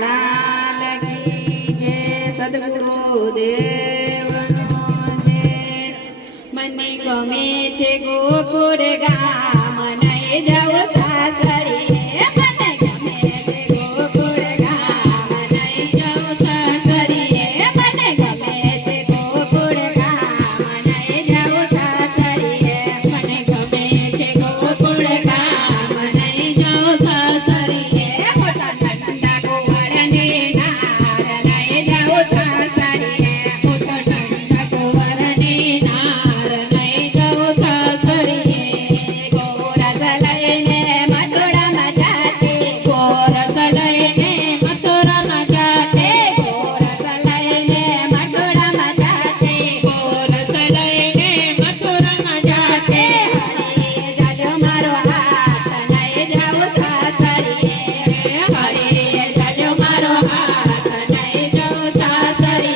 લાલ કી જય સદગુરુદેવનો જય મને ગમે છે ગોકુળ ગામ નહીં જાવ સાસરે મને ગમે છે ગોકુળ ગામ નહીં જાવ સાસરે મને ગમે છે ગોકુળ ગામ નહીં જાવ સાસરે મને ગમે છે ગોકુળ ગામ નહીં જાવ સાસરે મોટા ઠંડા કુંવરને નાર નહીં જાવ સાસરે મોટા ઠંડા કુંવરને નાર નહીં જાવ સાસરે ગોરસ લઈને મથુરામાં જાતે ગોરસ લઈને મથુરામાં જાતે ગોરસ લઈને મથુરામાં જાતે ગોરસ લઈને મથુરામાં જાતે હરે જાજો મારો હાથ નહીં જાવ સાસરે હરે જાજો મારો હાથ નહીં જાવ સાસરે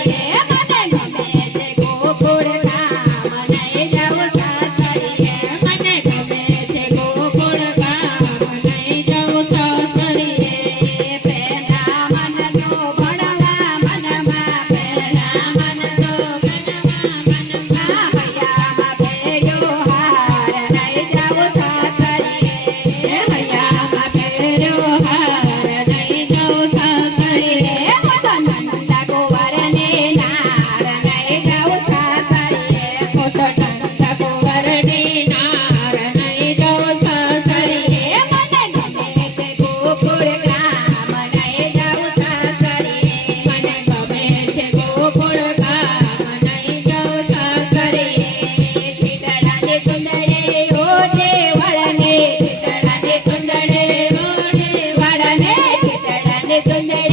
મને ગમે છે ગોકુળ ગામ નહીં જાવ સાસરે મને ગમે છે ગોકુળ ગામ નહીં જાવ સાસરે પહેલા મનનો ભણવા મનમાં પહેલા મનનો ભણવા મનમાં હૈયામાં પહેર્યો હાર નહીં જાવ સાસરે હૈયામાં પહેર્યો હાર નહીં જાવ સાસરે મોટા ઠંડા કુંવરને નાર નહીં જાવ સાસરે મોટા ઠંડા કુંવરને નાર નહીં જાવ સાસરે મને ગમે છે ગોકુળ ગામ નહીં જાવ સાસરે મને ગમે છે ગોકુળ ગામ નહીં જાવ સાસરે ચીતડાને ચુંદડે ઓઢે વળને ચીતડાને ચુંદડે ઓઢે વળને ચીતડાને ચુંદડે